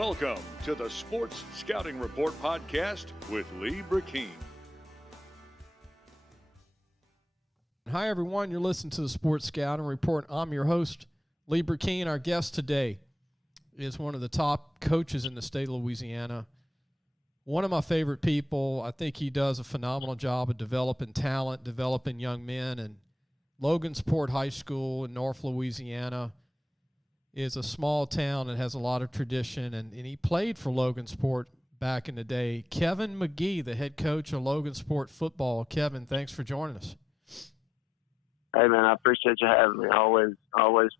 Welcome to the Sports Scouting Report podcast with Brecheen. Hi, everyone. You're listening to the Sports Scouting Report. I'm your host, Brecheen. Our guest today is one of the top coaches in the state of Louisiana. One of my favorite people. I think he does a phenomenal job of developing talent, developing young men. And Logansport High School in North Louisiana is a small town that has a lot of tradition, and he played for Logansport back in the day. Kevin Magee, the head coach of Logansport football. Kevin, thanks for joining us. Hey, man, I appreciate you having me. Always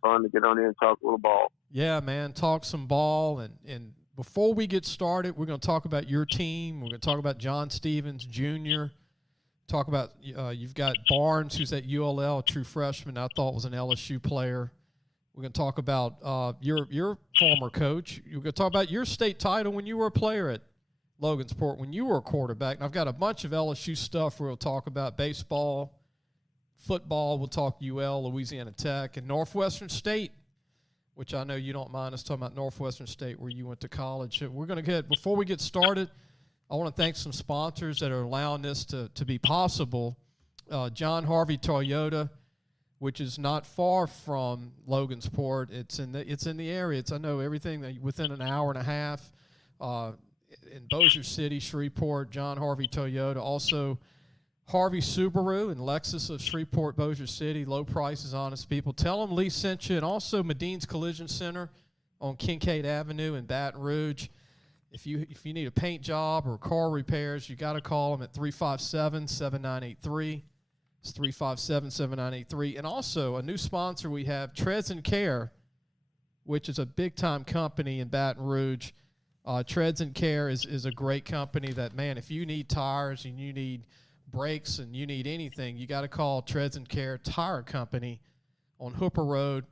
fun to get on here and talk a little ball. Yeah, man, talk some ball. And before we get started, we're going to talk about your team. We're going to talk about John Stevens Jr., talk about you've got Barnes, who's at ULL, a true freshman I thought was an LSU player. We're going to talk about your former coach. We're going to talk about your state title when you were a player at Logansport, when you were a quarterback. And I've got a bunch of LSU stuff we'll talk about: baseball, football. We'll talk UL, Louisiana Tech, and Northwestern State, which I know you don't mind us talking about Northwestern State, where you went to college. We're going to before we get started, I want to thank some sponsors that are allowing this to be possible. John Harvey Toyota, which is not far from Logansport. It's in the area. I know everything within an hour and a half. In Bossier City, Shreveport, John Harvey Toyota. Also, Harvey Subaru and Lexus of Shreveport, Bossier City. Low prices, honest people. Tell them Lee sent you. And also Medine's Collision Center on Kincaid Avenue in Baton Rouge. If you need a paint job or car repairs, you got to call them at 357-7983. It's 357-7983. And also a new sponsor we have, Treads and Care, which is a big-time company in Baton Rouge. Treads and Care is a great company that, man, if you need tires and you need brakes and you need anything, you got to call Treads and Care Tire Company on Hooper Road,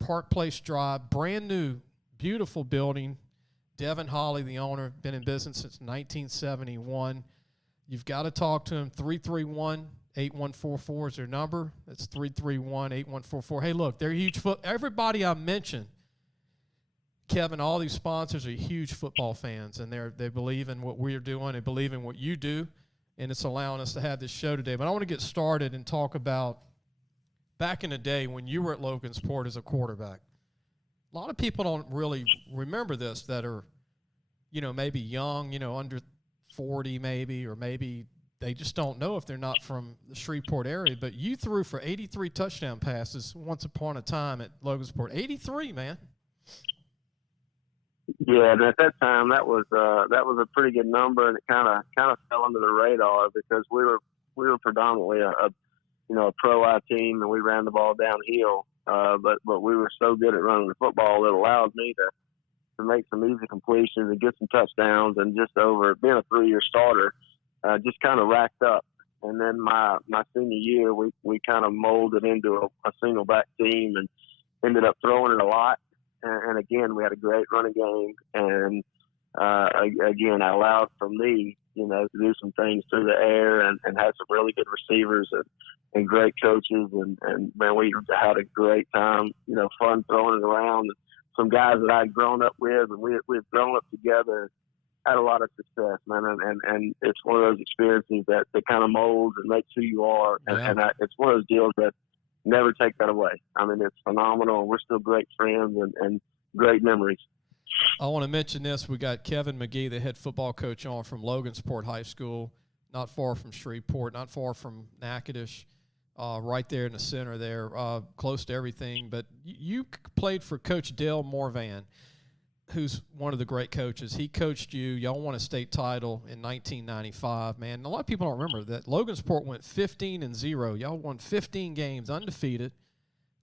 Park Place Drive, brand new, beautiful building. Devin Holly, the owner, been in business since 1971. You've got to talk to him. 331-8144 is their number. That's 331-8144. Hey, look, they're huge. Everybody I mentioned, Kevin, all these sponsors are huge football fans, and they believe in what we're doing. They believe in what you do, and it's allowing us to have this show today. But I want to get started and talk about back in the day when you were at Logansport as a quarterback. A lot of people don't really remember this that are, maybe young, under 40 maybe, or maybe they just don't know if they're not from the Shreveport area. But you threw for 83 touchdown passes once upon a time at Logansport. 83, man. Yeah, and at that time that was a pretty good number, and it kind of fell under the radar because we were predominantly a pro I team, and we ran the ball downhill. But we were so good at running the football, it allowed me to make some easy completions and get some touchdowns, and just over being a 3-year starter, just kind of racked up. And then my senior year, we kind of molded into a single back team and ended up throwing it a lot. And again, we had a great running game, and again, I allowed for me, to do some things through the air, and had some really good receivers and great coaches, and man, we had a great time, fun throwing it around. Some guys that I'd grown up with, and we had grown up together, had a lot of success, man, and it's one of those experiences that kind of molds and makes who you are, and it's one of those deals that never take that away. I mean, it's phenomenal, and we're still great friends and great memories. I want to mention this. We got Kevin Magee, the head football coach, on from Logansport High School, not far from Shreveport, not far from Natchitoches, right there in the center there, close to everything. But you played for Coach Dale Morvan, who's one of the great coaches. He coached you. Y'all won a state title in 1995, man. And a lot of people don't remember that Logansport went 15-0. Y'all won 15 games, undefeated.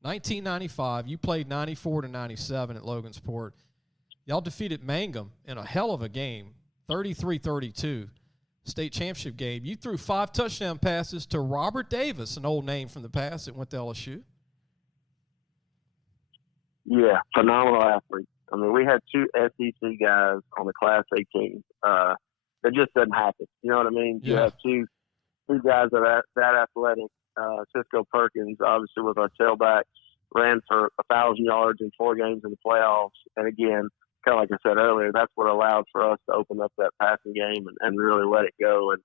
1995, you played 94 to 97 at Logansport. Y'all defeated Mangum in a hell of a game, 33-32, state championship game. You threw 5 touchdown passes to Robert Davis, an old name from the past that went to LSU. Yeah, phenomenal athlete. I mean, we had 2 SEC guys on the Class A team. That just doesn't happen. You know what I mean? Yeah. You have two guys that are that athletic. Cisco Perkins, obviously, was our tailback, ran for 1,000 yards in 4 games in the playoffs. And again, kind of like I said earlier, that's what allowed for us to open up that passing game and really let it go. And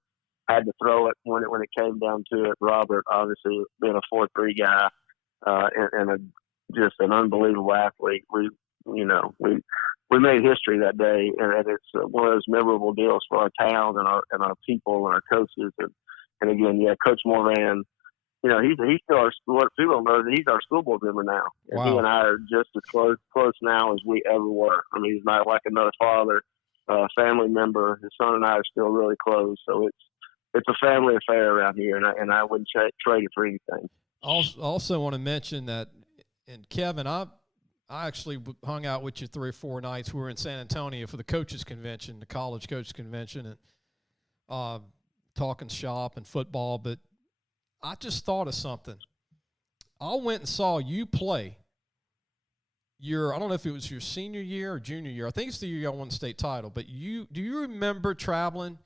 had to throw it when it came down to it. Robert, obviously being a 4.3 guy and just an unbelievable athlete. We made history that day, and it's one of those memorable deals for our town and our people and our coaches. And again, Coach Moran, he's still our school. People don't know that he's our school board member now. And wow. He and I are just as close now as we ever were. I mean, he's not like another father, family member. His son and I are still really close. So it's a family affair around here, and I wouldn't trade it for anything. Also want to mention that, and Kevin, I actually hung out with you 3 or 4 nights. We were in San Antonio for the coaches convention, the college coaches convention, and talking shop and football. But I just thought of something. I went and saw you play I don't know if it was your senior year or junior year. I think it's the year y'all won the state title. But do you remember traveling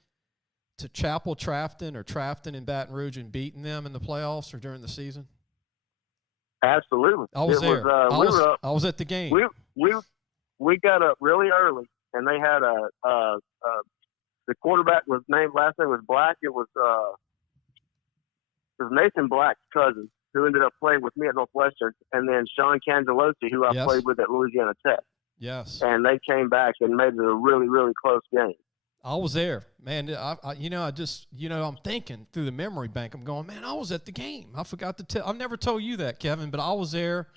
to Chapel Trafton or Trafton in Baton Rouge and beating them in the playoffs or during the season? Absolutely. I was there. I was at the game. We got up really early, and they had the quarterback was named, last name was Black. It was Nathan Black's cousin, who ended up playing with me at Northwestern, and then Sean Cangelosi, who I played with at Louisiana Tech. Yes. And they came back and made it a really, really close game. I was there, man. I'm thinking through the memory bank. I'm going, man, I was at the game. I forgot to tell. I've never told you that, Kevin, but I was there,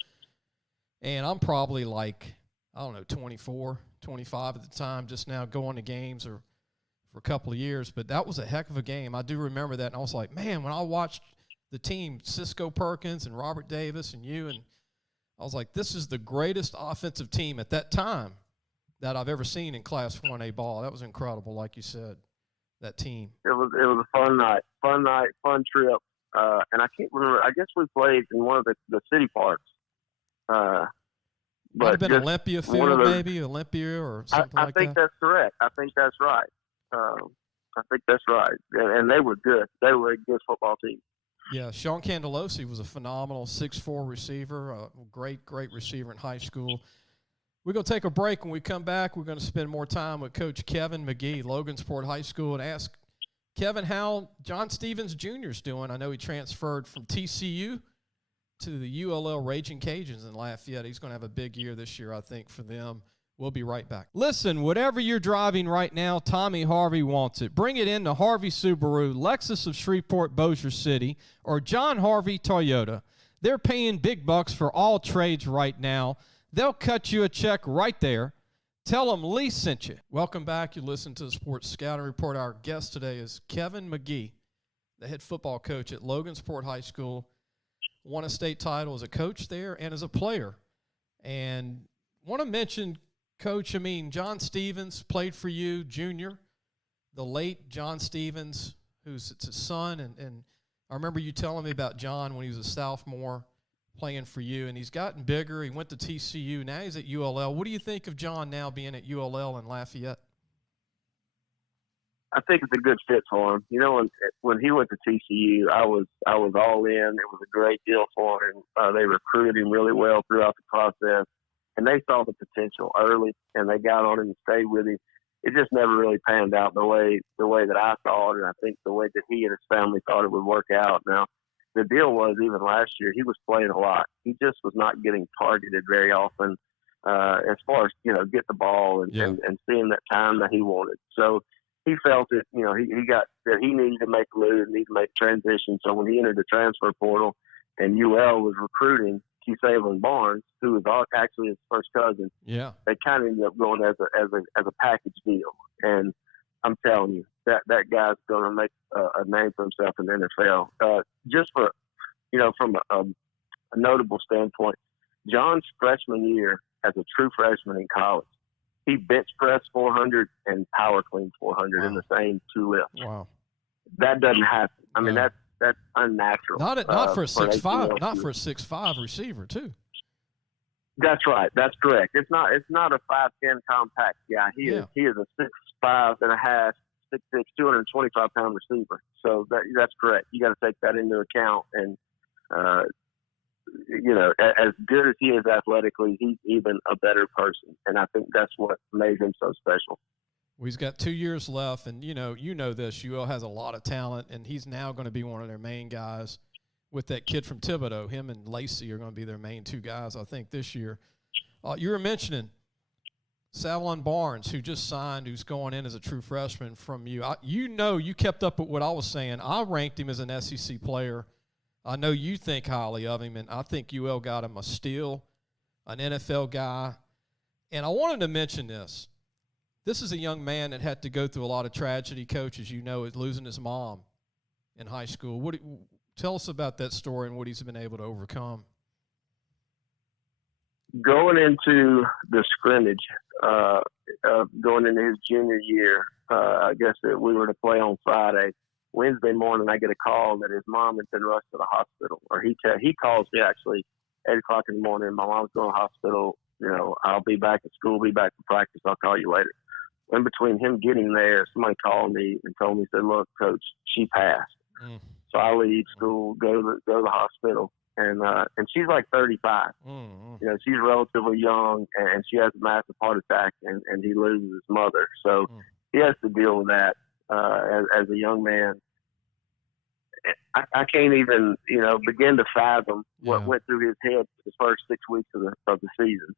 and I'm probably like, 24, 25 at the time, just now going to games or for a couple of years. But that was a heck of a game. I do remember that, and I was like, man, when I watched the team, Cisco Perkins and Robert Davis and you, and I was like, this is the greatest offensive team at that time that I've ever seen in Class 1A ball. That was incredible, like you said, that team. It was a fun night, fun trip. And I can't remember. I guess we played in one of the city parks. But might have been Olympia Field, maybe Olympia or something like that. I think that's correct. I think that's right. And they were good. They were a good football team. Yeah, Sean Cangelosi was a phenomenal 6'4" receiver, a great receiver in high school. We're going to take a break. When we come back, we're going to spend more time with Coach Kevin Magee, Logansport High School, and ask Kevin how John Stevens Jr. is doing. I know he transferred from TCU to the ULL Ragin Cajuns in Lafayette. He's going to have a big year this year, I think, for them. We'll be right back. Listen, whatever you're driving right now, Tommy Harvey wants it. Bring it in to Harvey Subaru, Lexus of Shreveport, Bossier City, or John Harvey Toyota. They're paying big bucks for all trades right now. They'll cut you a check right there. Tell them Lee sent you. Welcome back. You listen to the Sports Scouting Report. Our guest today is Kevin Magee, the head football coach at Logansport High School. Won a state title as a coach there and as a player. And want to mention, Coach, John Stevens played for you, junior. The late John Stevens, who's his son. And I remember you telling me about John when he was a sophomore playing for you, and he's gotten bigger. He went to TCU. Now he's at ULL. What do you think of John now being at ULL in Lafayette? I think it's a good fit for him. When he went to TCU, I was all in. It was a great deal for him. They recruited him really well throughout the process, and they saw the potential early, and they got on him and stayed with him. It just never really panned out the way that I saw it, and I think the way that he and his family thought it would work out. Now, the deal was, even last year, he was playing a lot. He just was not getting targeted very often as far as, get the ball and seeing that time that he wanted. So he felt that, he got that he needed to make a move, needed to make transition. So when he entered the transfer portal and UL was recruiting Keysavon Barnes, who was actually his first cousin, they kind of ended up going as a package deal. And I'm telling you, that guy's going to make a name for himself in the NFL. Just for, from a notable standpoint, John's freshman year as a true freshman in college, he bench pressed 400 and power cleaned 400 in the same 2 lifts. Wow. That doesn't happen. I mean, that's unnatural. Not for a 6'5", not for a 6'5" receiver too. That's right. That's correct. It's not a 5'10" compact guy. He is a 6'5" and a half, 6'6", 225-pound receiver. So that's correct. You got to take that into account. And as good as he is athletically, he's even a better person. And I think that's what made him so special. Well, he's got 2 years left, and you know this. UL has a lot of talent, and he's now going to be one of their main guys with that kid from Thibodeau. Him and Lacey are going to be their main two guys, I think, this year. You were mentioning Savlon Barnes, who just signed, who's going in as a true freshman from you. You kept up with what I was saying. I ranked him as an SEC player. I know you think highly of him, and I think UL got him a steal, an NFL guy. And I wanted to mention this. This is a young man that had to go through a lot of tragedy, Coach, as you know, losing his mom in high school. Tell us about that story and what he's been able to overcome. Going into the scrimmage, going into his junior year, I guess that we were to play on Friday. Wednesday morning, I get a call that his mom had been rushed to the hospital. Or he calls me actually 8 o'clock in the morning. My mom's going to the hospital. I'll be back at school, be back to practice. I'll call you later. In between him getting there, somebody called me and told me, said, "Look, Coach, she passed." So I leave school, go to the hospital, and she's like 35. She's relatively young, and she has a massive heart attack, and he loses his mother. So he has to deal with that as a young man. I can't even, begin to fathom what went through his head for the first 6 weeks of the season.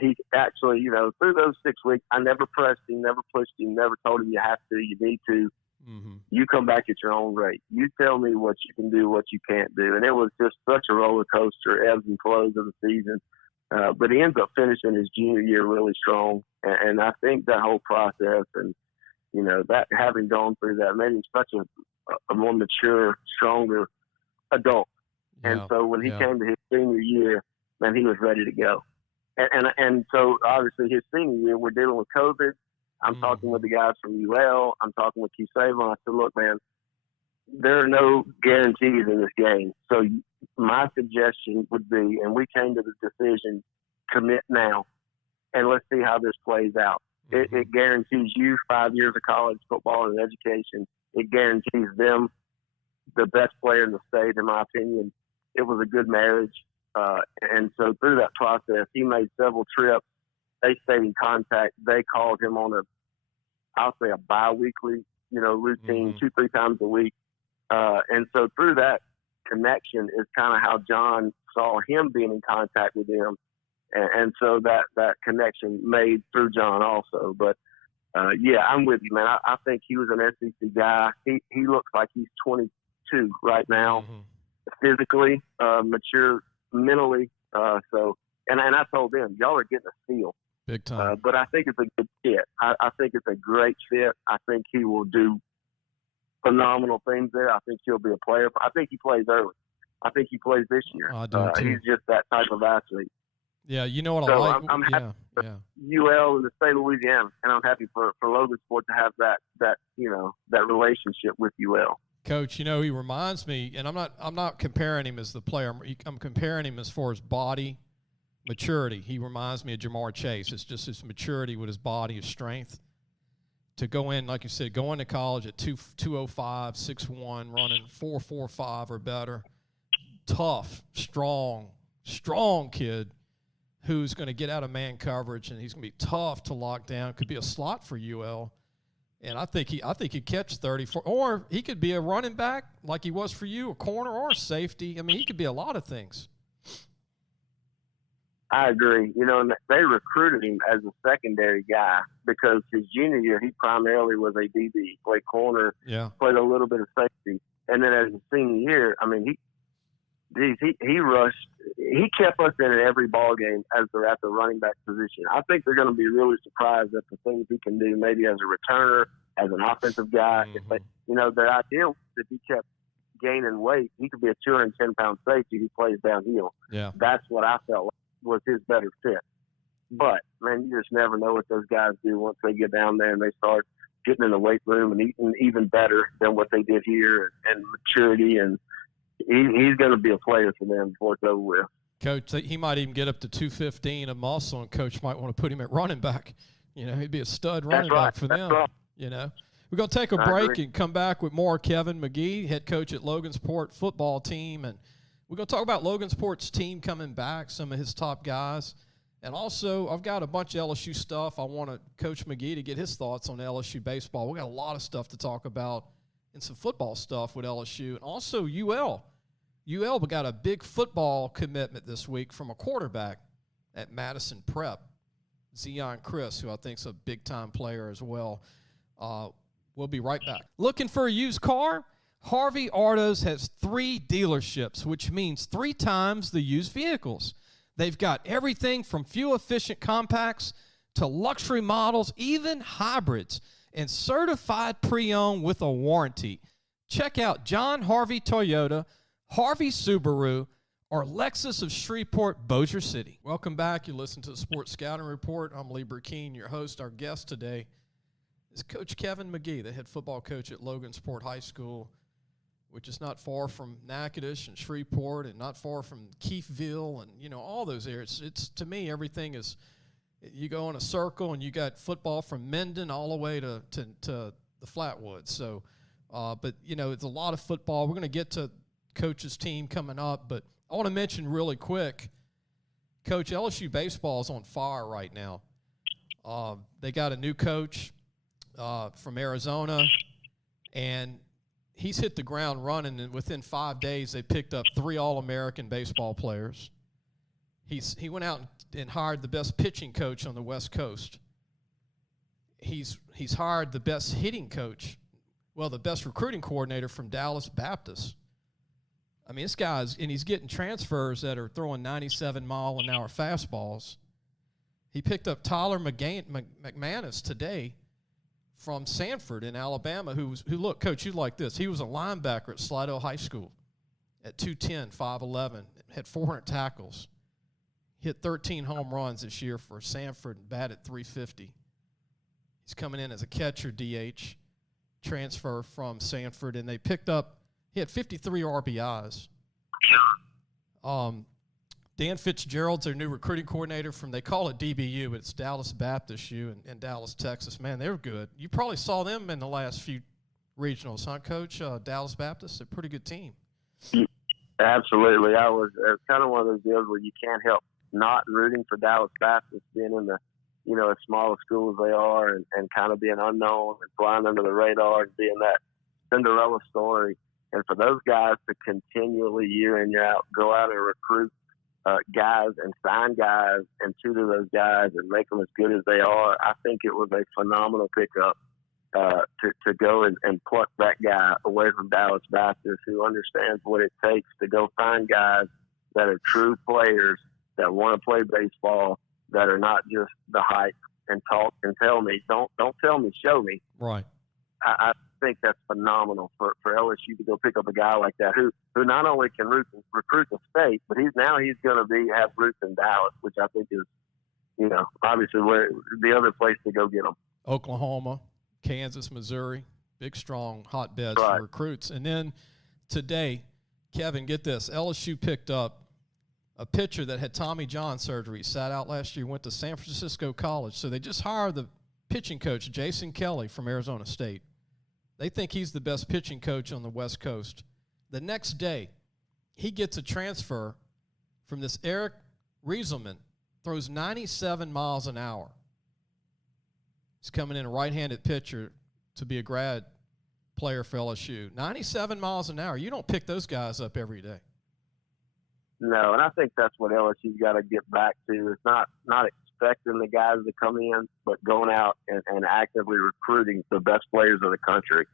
He actually, through those 6 weeks, I never pressed him, never pushed him, never told him you have to, you need to. You come back at your own rate. You tell me what you can do, what you can't do. And it was just such a roller coaster, ebbs and flows of the season. But he ends up finishing his junior year really strong. And I think that whole process and, that having gone through that made him such a more mature, stronger adult. And so when he came to his senior year, man, he was ready to go. And so obviously his senior year, we're dealing with COVID. I'm talking with the guys from UL. I'm talking with Q Savon. I said, look, man, there are no guarantees in this game. So my suggestion would be, and we came to the decision, commit now, and let's see how this plays out. It guarantees you 5 years of college football and education. It guarantees them the best player in the state, in my opinion. It was a good marriage. And so through that process, he made several trips. They stayed in contact. They called him on I'll say a bi-weekly, routine, 2-3 times a week. And so through that connection is kind of how John saw him being in contact with him. And so that connection made through John also. But, I'm with you, man. I think he was an SEC guy. He looks like he's 22 right now, physically, mature mentally. And I told them, y'all are getting a steal. Big time. But I think it's a good fit. I think it's a great fit. I think he will do phenomenal things there. I think he'll be a player. I think he plays early. I think he plays this year. I do too. He's just that type of athlete. Yeah, you know what So I like? I'm happy for UL in the state of Louisiana, and I'm happy for Logansport to have that relationship with UL. Coach, he reminds me, and I'm not comparing him as the player. I'm comparing him as far as body maturity. He reminds me of Jamar Chase. It's just his maturity with his body, his strength. To go in, like you said, go into college at 205, 6'1", running 4.45 or better. Tough, strong kid who's going to get out of man coverage, and he's going to be tough to lock down. Could be a slot for UL. And I think he'd catch 34, or he could be a running back like he was for you, a corner or a safety. I mean, he could be a lot of things. I agree. And they recruited him as a secondary guy because his junior year, he primarily was a DB, played corner, played a little bit of safety. And then as a senior year, I mean, he rushed. He kept us in every ball game as they're at the running back position. I think they're going to be really surprised at the things he can do, maybe as a returner, as an offensive guy. Their idea was if he kept gaining weight, he could be a 210-pound safety who plays downhill. Yeah. That's what I felt like was his better fit. But, man, you just never know what those guys do once they get down there and they start getting in the weight room and eating even better than what they did here and maturity. And he's going to be a player for them before it's over with. Coach, he might even get up to 215 of muscle, and Coach might want to put him at running back. He'd be a stud running back for them. Right. We're going to take a break and come back with more Kevin Magee, head coach at Logansport football team. And We're going to talk about Logansport's team coming back, some of his top guys. And also, I've got a bunch of LSU stuff. I want Coach Magee to get his thoughts on LSU baseball. We got a lot of stuff to talk about and some football stuff with LSU. And also UL. UL got a big football commitment this week from a quarterback at Madison Prep, Zion Chris, who I think is a big-time player as well. We'll be right back. Looking for a used car? Harvey Autos has 3 dealerships, which means 3 times the used vehicles. They've got everything from fuel-efficient compacts to luxury models, even hybrids, and certified pre-owned with a warranty. Check out John Harvey Toyota, Harvey Subaru, or Lexus of Shreveport, Bossier City. Welcome back. You listen to the Sports Scouting Report. I'm Lee Brecheen, your host. Our guest today is Coach Kevin Magee, the head football coach at Logansport High School, which is not far from Natchitoches and Shreveport and not far from Keefeville and, you know, all those areas. It's to me, everything is, you go in a circle and you got football from Menden all the way to the Flatwoods. So, but, you know, it's a lot of football. We're going to get to Coach's team coming up, but I want to mention really quick, Coach, LSU baseball is on fire right now. They got a new coach from Arizona, and he's hit the ground running, and within 5 days they picked up 3 All-American baseball players. He went out and hired the best pitching coach on the West Coast. He's hired the best hitting coach, well, the best recruiting coordinator from Dallas Baptist. I mean, this guy's, and he's getting transfers that are throwing 97-mile-an-hour fastballs. He picked up Tyler McManus today from Sanford in Alabama, who look, Coach, you like this. He was a linebacker at Slidell High School at 210, 5'11", had 400 tackles, hit 13 home runs this year for Sanford and batted .350. He's coming in as a catcher, DH, transfer from Sanford, and they picked up, he had 53 RBIs. Dan Fitzgerald's their new recruiting coordinator from, they call it DBU, but it's Dallas Baptist U in Dallas, Texas. Man, they're good. You probably saw them in the last few regionals, huh, Coach? Dallas Baptist, a pretty good team. Absolutely. It was kind of one of those deals where you can't help not rooting for Dallas Baptist, being in the, you know, as small a school as they are, and kind of being unknown and flying under the radar and being that Cinderella story. And for those guys to continually, year in, year out, go out and recruit guys and sign guys and tutor those guys and make them as good as they are, I think it was a phenomenal pickup to go and pluck that guy away from Dallas Baptist, who understands what it takes to go find guys that are true players that want to play baseball, that are not just the hype and talk and tell me. Don't tell me, show me. Right. I think that's phenomenal for LSU to go pick up a guy like that who not only can recruit the state, but he's going to have roots in Dallas, which I think is, you know, obviously where the other place to go get them. Oklahoma, Kansas, Missouri, big, strong hotbeds Right. for recruits. And then today, Kevin, get this, LSU picked up a pitcher that had Tommy John surgery, sat out last year, went to San Francisco College. So they just hired the pitching coach, Jason Kelly, from Arizona State. They think he's the best pitching coach on the West Coast. The next day, he gets a transfer from this Eric Rieselman, throws 97 miles an hour. He's coming in a right-handed pitcher to be a grad player for LSU. 97 miles an hour. You don't pick those guys up every day. No, and I think that's what LSU's got to get back to. It's not expecting the guys to come in, but going out and actively recruiting the best players of the country.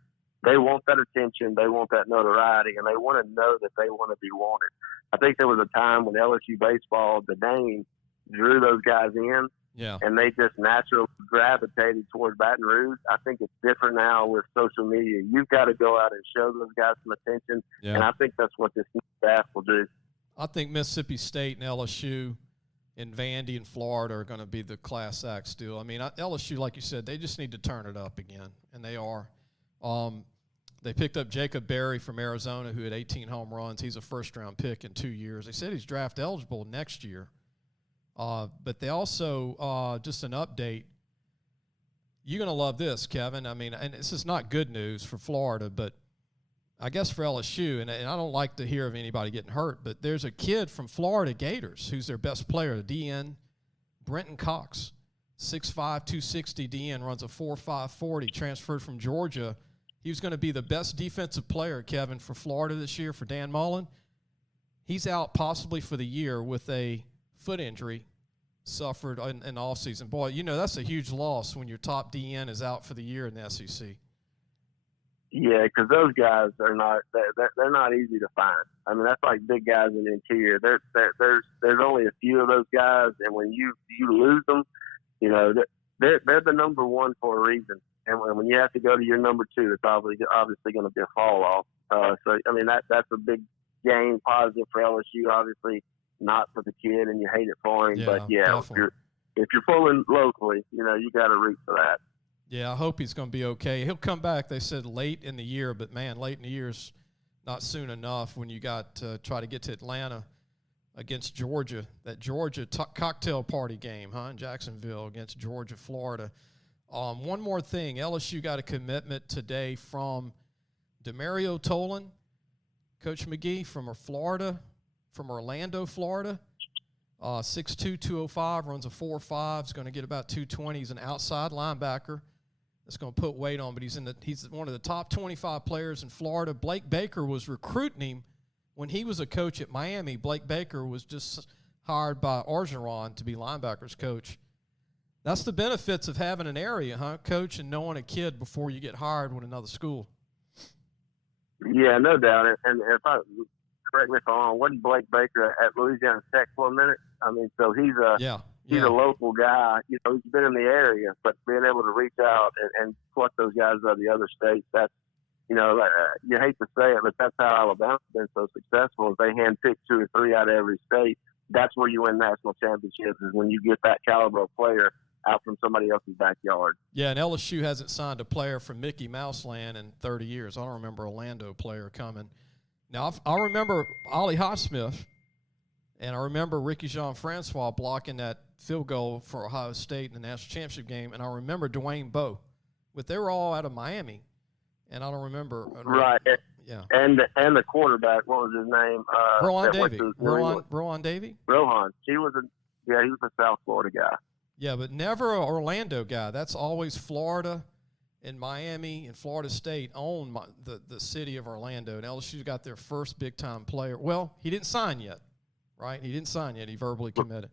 They want that attention, they want that notoriety, and they want to know that they want to be wanted. I think there was a time when LSU baseball, the name, drew those guys in, and they just naturally gravitated towards Baton Rouge. I think it's different now with social media. You've got to go out and show those guys some attention, and I think that's what this new staff will do. I think Mississippi State and LSU and Vandy and Florida are going to be the class act still. I mean, LSU, like you said, they just need to turn it up again, and they are. They picked up Jacob Berry from Arizona, who had 18 home runs. He's a first-round pick in 2 years. They said he's draft eligible next year. But they also, just an update, you're going to love this, Kevin. I mean, and this is not good news for Florida, but I guess for LSU, and I don't like to hear of anybody getting hurt, but there's a kid from Florida Gators who's their best player, DN, Brenton Cox, 6'5", 260 DN, runs a 4.5 40, transferred from Georgia. He was going to be the best defensive player, Kevin, for Florida this year for Dan Mullen. He's out possibly for the year with a foot injury suffered in the offseason. Boy, you know, that's a huge loss when your top DN is out for the year in the SEC. Yeah, because those guys are not they're not easy to find. I mean, that's like big guys in the interior. There's only a few of those guys, and when you lose them, you know, they're the number one for a reason. And when you have to go to your number two, it's obviously going to be a fall off. So I mean, that's a big gain, positive for LSU. Obviously, not for the kid, and you hate it for him. Yeah, but yeah, if you're pulling locally, you know, you got to root for that. Yeah, I hope he's going to be okay. He'll come back, they said, late in the year, but, man, late in the year is not soon enough when you got to try to get to Atlanta against Georgia, that Georgia cocktail party game, in Jacksonville against Georgia, Florida. One more thing, LSU got a commitment today from Demario Tolan, Coach Magee from Florida, from Orlando, Florida. 6'2", 205, runs a 4.5, is going to get about 220. He's an outside linebacker. That's going to put weight on, but he's one of the top 25 players in Florida. Blake Baker was recruiting him when he was a coach at Miami. Blake Baker was just hired by Orgeron to be linebackers coach. That's the benefits of having an area, coach, and knowing a kid before you get hired with another school. Yeah, no doubt. And if correct me if I'm wrong, wasn't Blake Baker at Louisiana Tech for a minute? I mean, so he's a local guy. You know, he's been in the area, but being able to reach out and pluck those guys out of the other states, that's, you know, you hate to say it, but that's how Alabama's been so successful. Is they handpick 2 or 3 out of every state. That's where you win national championships, is when you get that caliber of player out from somebody else's backyard. Yeah, and LSU hasn't signed a player from Mickey Mouse Land in 30 years. I don't remember a Orlando player coming. Now, I remember Ollie Highsmith, and I remember Ricky Jean-Francois blocking that field goal for Ohio State in the national championship game, and I remember Dwayne Bowe. But they were all out of Miami, and I don't remember. Right. Yeah. And the quarterback, what was his name? Rowan Davey. Rowan Davey? Rohan. He was a South Florida guy. Yeah, but never an Orlando guy. That's always Florida and Miami and Florida State own the city of Orlando. And LSU's got their first big-time player. Well, he didn't sign yet, right? He didn't sign yet. He verbally committed.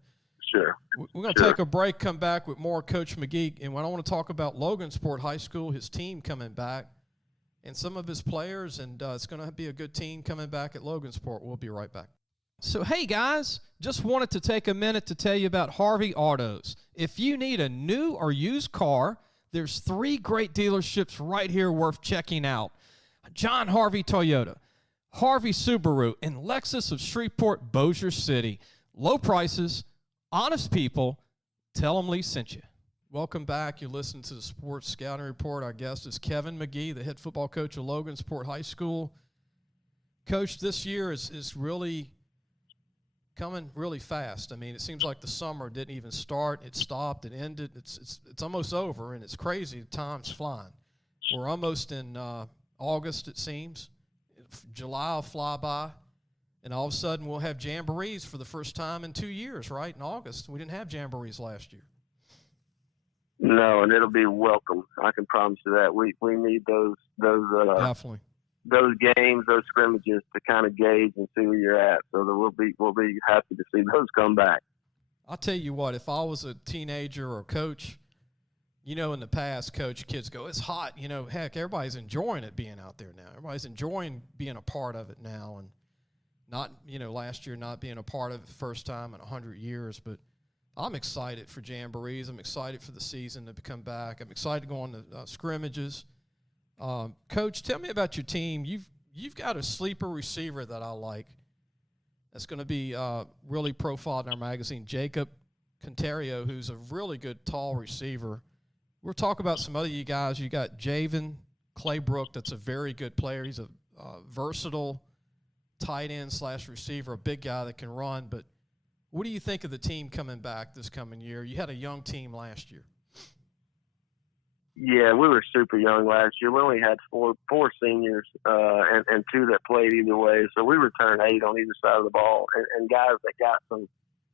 Sure. We're going to take a break, come back with more Coach Magee. And I want to talk about Logansport High School, his team coming back, and some of his players. And it's going to be a good team coming back at Logansport. We'll be right back. So, hey, guys, just wanted to take a minute to tell you about Harvey Autos. If you need a new or used car, there's 3 great dealerships right here worth checking out. John Harvey Toyota, Harvey Subaru, and Lexus of Shreveport, Bossier City. Low prices, honest people. Tell them Lee sent you. Welcome back. You're listening to the Sports Scouting Report. Our guest is Kevin Magee, the head football coach of Logansport High School. Coach, this year is really coming really fast. I mean, it seems like the summer didn't even start. It stopped. It ended. It's almost over, and it's crazy. Time's flying. We're almost in August, it seems. July will fly by, and all of a sudden we'll have jamborees for the first time in 2 years, right, in August. We didn't have jamborees last year. No, and it'll be welcome. I can promise you that. We need those Definitely. Those games, those scrimmages to kind of gauge and see where you're at. So that we'll be happy to see those come back. I'll tell you what, if I was a teenager or a coach, you know, in the past, coach, kids go, it's hot. You know, heck, everybody's enjoying it being out there now. Everybody's enjoying being a part of it now, and not, you know, last year not being a part of it the first time in 100 years. But I'm excited for jamborees. I'm excited for the season to come back. I'm excited to go on the scrimmages. Coach, tell me about your team. You've got a sleeper receiver that I like. That's going to be really profiled in our magazine, Jacob Cantario, who's a really good tall receiver. We'll talk about some other you guys. You got Javen Claybrook, that's a very good player. He's a versatile tight end / receiver, a big guy that can run. But what do you think of the team coming back this coming year? You had a young team last year. Yeah, we were super young last year. We only had four seniors and two that played either way. So we returned 8 on either side of the ball, and guys that got some,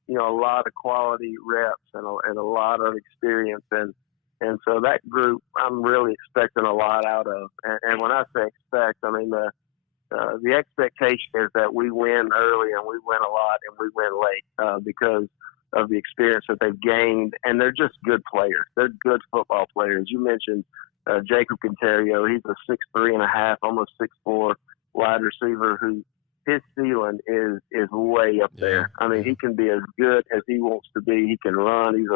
a lot of quality reps and a lot of experience. And so that group, I'm really expecting a lot out of. And when I say expect, I mean the expectation is that we win early and we win a lot and we win late because of the experience that they've gained, and they're just good players. They're good football players. You mentioned Jacob Cantario. He's a 6'3.5", almost 6'4" wide receiver who his ceiling is way up there. I mean, he can be as good as he wants to be. He can run. He's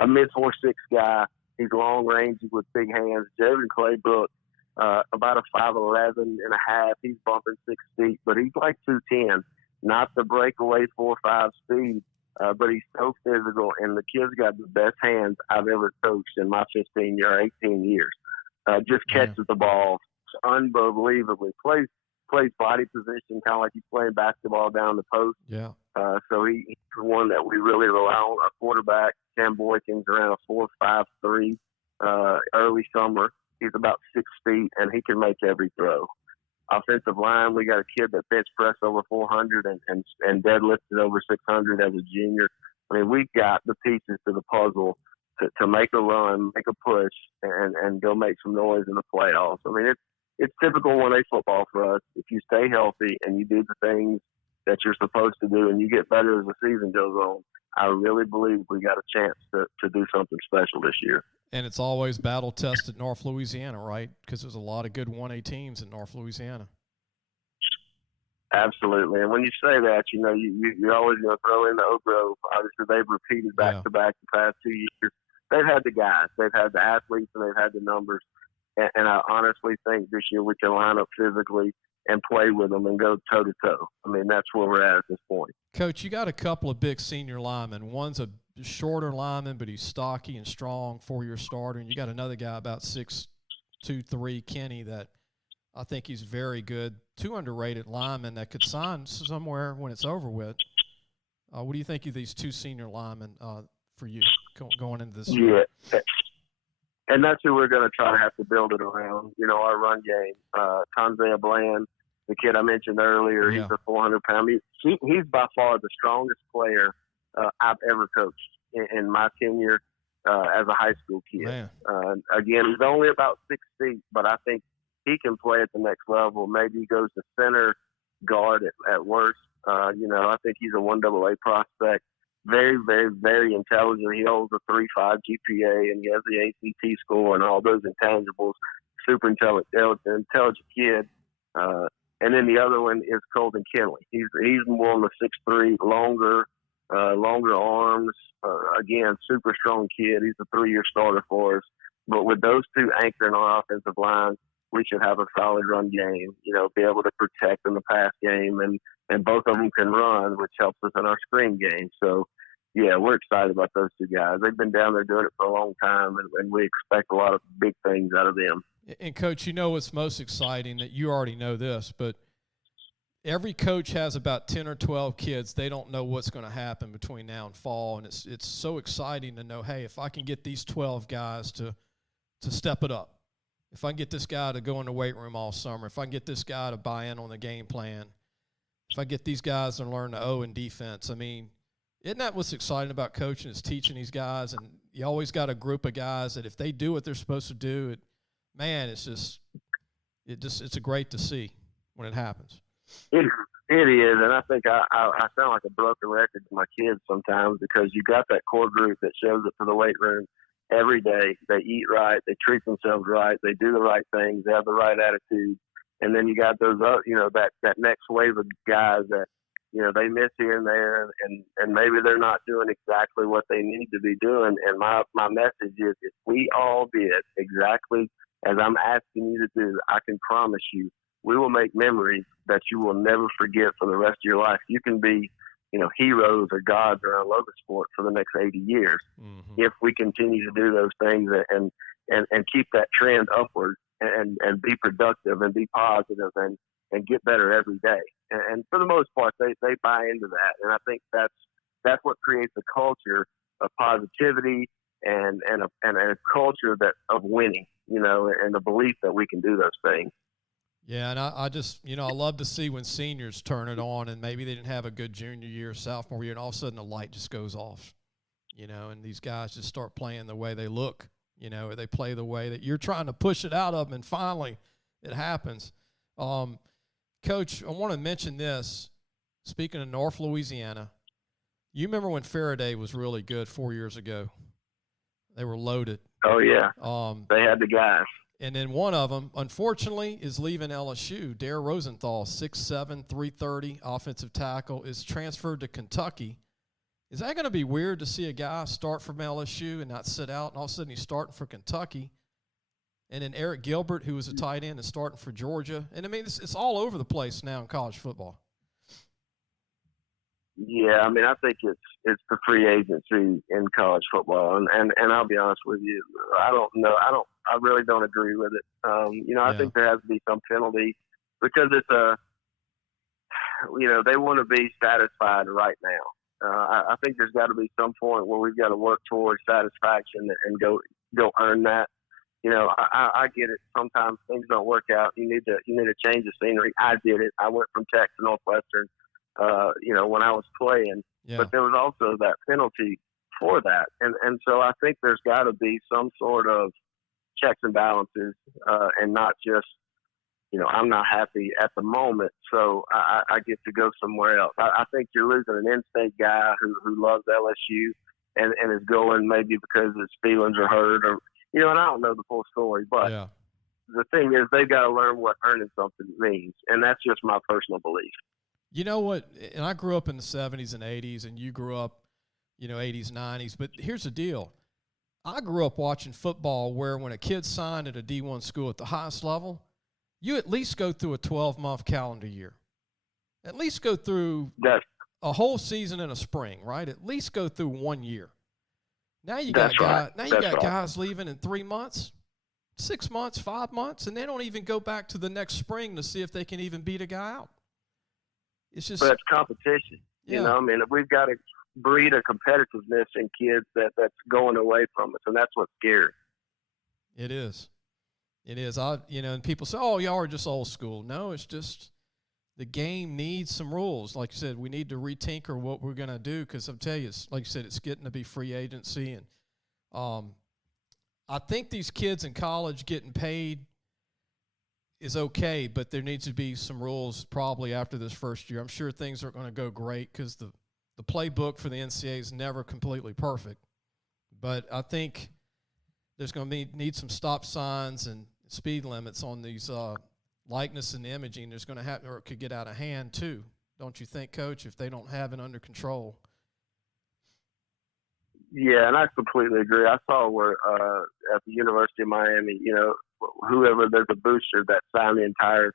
a mid 4'6" guy. He's long range with big hands. Jaden Claybrook, about a 5'11.5". He's bumping 6 feet, but he's like 210. Not the breakaway 4.5 speed. But he's so physical, and the kid's got the best hands I've ever coached in my 15 or 18 years. Just catches the ball unbelievably. Plays body position, kind of like he's playing basketball down the post. Yeah. So he's one that we really rely on. Our quarterback, Cam Boykins, around a 4.53 early summer. He's about 6 feet, and he can make every throw. Offensive line, we got a kid that bench pressed over 400 and deadlifted over 600 as a junior. I mean, we've got the pieces to the puzzle to make a run, make a push, and go make some noise in the playoffs. I mean, it's typical 1A football for us. If you stay healthy and you do the things that you're supposed to do and you get better as the season goes on, I really believe we got a chance to do something special this year. And it's always battle-tested North Louisiana, right? Because there's a lot of good 1A teams in North Louisiana. Absolutely. And when you say that, you're always going to throw in the Oak Grove. Obviously, they've repeated back-to-back the past 2 years. They've had the guys. They've had the athletes, and they've had the numbers. And I honestly think this year we can line up physically and play with them and go toe-to-toe. I mean, that's where we're at this point. Coach, you got a couple of big senior linemen. One's a shorter lineman, but he's stocky and strong, 4-year starter. And you got another guy about 6'2", 3", Kenny, that I think he's very good. 2 underrated linemen that could sign somewhere when it's over with. What do you think of these 2 senior linemen for you going into this year? Yeah. And that's who we're going to try to have to build it around. Our run game. Tanzea Bland, the kid I mentioned earlier, he's a 400-pound. He's by far the strongest player I've ever coached in my tenure as a high school kid. Again, he's only about 6 feet, but I think he can play at the next level. Maybe he goes to center guard at worst. I think he's a 1AA prospect. Very, very, very intelligent. He holds a 3.5 GPA, and he has the ACT score and all those intangibles. Super intelligent kid. And then the other one is Colton Kenley. He's more on the 6'3", longer arms. Again, super strong kid. He's a 3-year starter for us. But with those 2 anchoring our offensive line, we should have a solid run game, be able to protect in the pass game, and both of them can run, which helps us in our screen game. So, yeah, we're excited about those 2 guys. They've been down there doing it for a long time, and we expect a lot of big things out of them. And, Coach, what's most exciting, that you already know this, but every coach has about 10 or 12 kids. They don't know what's going to happen between now and fall, and it's so exciting to know, hey, if I can get these 12 guys to step it up, if I can get this guy to go in the weight room all summer, if I can get this guy to buy in on the game plan, if I get these guys to learn the O in defense, I mean, isn't that what's exciting about coaching, is teaching these guys? And you always got a group of guys that if they do what they're supposed to do, it's a great to see when it happens. It is, and I think I sound like a broken record to my kids sometimes, because you got that core group that shows up to the weight room every day. They eat right, they treat themselves right, they do the right things, they have the right attitude. And then you got those that next wave of guys that they miss here and there, and maybe they're not doing exactly what they need to be doing. And my message is, if we all did exactly as I'm asking you to do, I can promise you we will make memories that you will never forget for the rest of your life. You can be heroes or gods around Logansport for the next 80 years if we continue to do those things and keep that trend upward and be productive and be positive and get better every day. And for the most part, they buy into that. And I think that's what creates a culture of positivity and a culture of winning, and the belief that we can do those things. Yeah, and I just, I love to see when seniors turn it on and maybe they didn't have a good junior year, sophomore year, and all of a sudden the light just goes off, and these guys just start playing the way they look, or they play the way that you're trying to push it out of them, and finally it happens. Coach, I want to mention this. Speaking of North Louisiana, you remember when Faraday was really good 4 years ago? They were loaded. Oh, yeah. They had the guys. And then one of them, unfortunately, is leaving LSU. Dare Rosenthal, 6'7", 330, offensive tackle, is transferred to Kentucky. Is that going to be weird to see a guy start from LSU and not sit out, and all of a sudden he's starting for Kentucky? And then Eric Gilbert, who was a tight end, is starting for Georgia. And, I mean, it's all over the place now in college football. Yeah, I mean, I think it's the free agency in college football, and I'll be honest with you, I don't know, I really don't agree with it. I think there has to be some penalty because it's they want to be satisfied right now. I think there's got to be some point where we've got to work towards satisfaction and go earn that. I get it. Sometimes things don't work out. You need to change the scenery. I did it. I went from Tech to Northwestern. When I was playing, but there was also that penalty for that. And so I think there's got to be some sort of checks and balances, and not just, I'm not happy at the moment, so I get to go somewhere else. I think you're losing an in-state guy who loves LSU and is going maybe because his feelings are hurt or, and I don't know the full story, but the thing is they've got to learn what earning something means. And that's just my personal belief. You know what? And I grew up in the 70s and 80s, and you grew up, 80s, 90s. But here's the deal. I grew up watching football where when a kid signed at a D1 school at the highest level, you at least go through a 12-month calendar year. At least go through a whole season in a spring, right? At least go through 1 year. Now you got guys leaving in 3 months, 6 months, 5 months, and they don't even go back to the next spring to see if they can even beat a guy out. It's just, but it's competition. I mean, we've got to breed a competitiveness in kids that's going away from us, and that's what's scary. It is. And people say, "Oh, y'all are just old school." No, it's just the game needs some rules. Like you said, we need to retinker what we're going to do because I'll tell you, like you said, it's getting to be free agency, and I think these kids in college getting paid is okay, but there needs to be some rules probably after this first year. I'm sure things aren't going to go great because the playbook for the NCAA is never completely perfect. But I think there's going to need some stop signs and speed limits on these likeness and imaging. There's going to happen, or it could get out of hand too. Don't you think, Coach, if they don't have it under control? Yeah, and I completely agree. I saw where at the University of Miami, whoever, there's a booster that signed the entire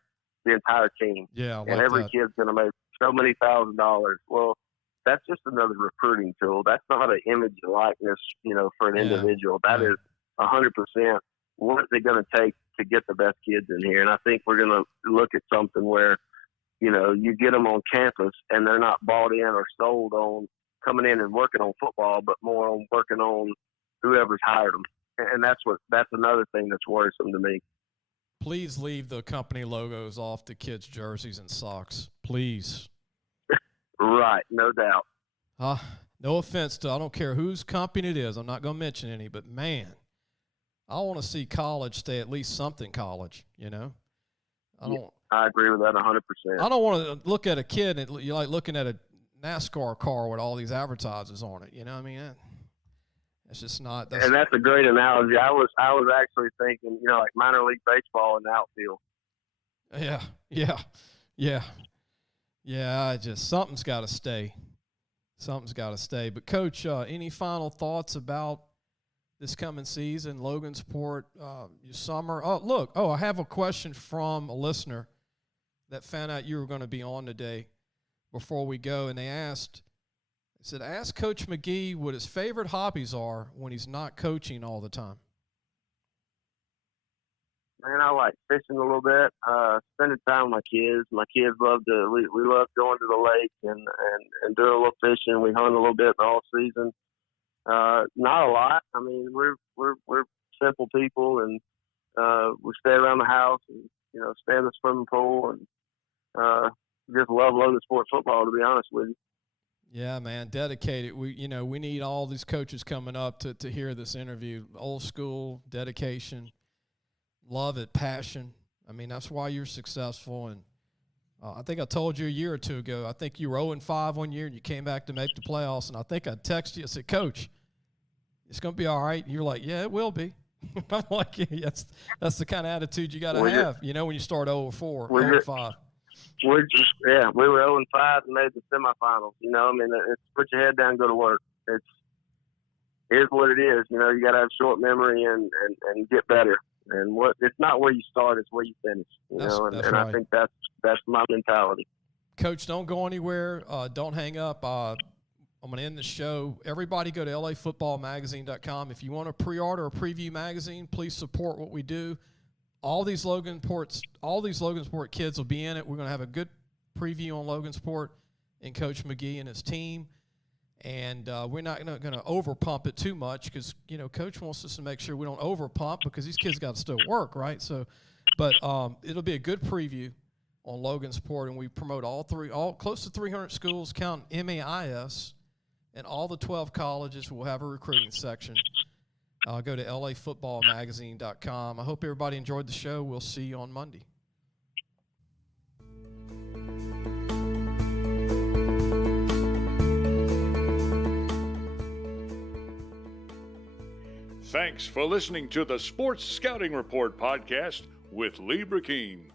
team. Yeah, and every kid's going to make so many $1,000s. Well, that's just another recruiting tool. That's not an image and likeness, for an individual. That is 100% what is it going to take to get the best kids in here. And I think we're going to look at something where, you get them on campus and they're not bought in or sold on coming in and working on football, but more on working on whoever's hired them. And that's another thing that's worrisome to me. Please leave the company logos off the kids' jerseys and socks. Please. Right, no doubt. No offense I don't care whose company it is. I'm not going to mention any, but man, I want to see college stay at least something college, I agree with that 100%. I don't want to look at a kid and you're like looking at a NASCAR car with all these advertisers on it. I mean, it's just not. And that's a great analogy. I was actually thinking, like minor league baseball in the outfield. Yeah. Just something's got to stay. But Coach, any final thoughts about this coming season, Logansport, your summer? I have a question from a listener that found out you were going to be on today before we go, and they said, ask Coach Magee what his favorite hobbies are when he's not coaching all the time. Man, I like fishing a little bit, spending time with my kids. My kids we love going to the lake and doing a little fishing. We hunt a little bit all season. Not a lot. I mean, we're simple people, and we stay around the house and, you know, stay in the swimming pool, and just love Logansport football, to be honest with you. Yeah, man, dedicated. We need all these coaches coming up to hear this interview. Old school, dedication, love it, passion. I mean, that's why you're successful. And I think I told you a year or two ago, I think you were 0-5 one year and you came back to make the playoffs. And I think I texted you, I said, Coach, it's going to be all right. And you're like, yeah, it will be. I'm like, yeah, that's the kind of attitude you got to have, you know, when you start 0-4, 0-5. We were 0-5 and made the semifinals. You know, I mean, it's put your head down and go to work. Here's what it is. You know, you got to have short memory and get better. And it's not where you start, it's where you finish. You know, and right. I think that's my mentality. Coach, don't go anywhere. Don't hang up. I'm going to end the show. Everybody go to lafootballmagazine.com. If you want to pre-order or preview magazine, please support what we do. All these Logansport kids will be in it. We're going to have a good preview on Logansport and Coach Magee and his team. And we're not going to over-pump it too much because, you know, Coach wants us to make sure we don't over-pump because these kids got to still work, right? But it'll be a good preview on Logansport, and we promote all close to 300 schools, count MAIS, and all the 12 colleges will have a recruiting section. Go to lafootballmagazine.com. I hope everybody enjoyed the show. We'll see you on Monday. Thanks for listening to the Sports Scouting Report podcast with Brecheen.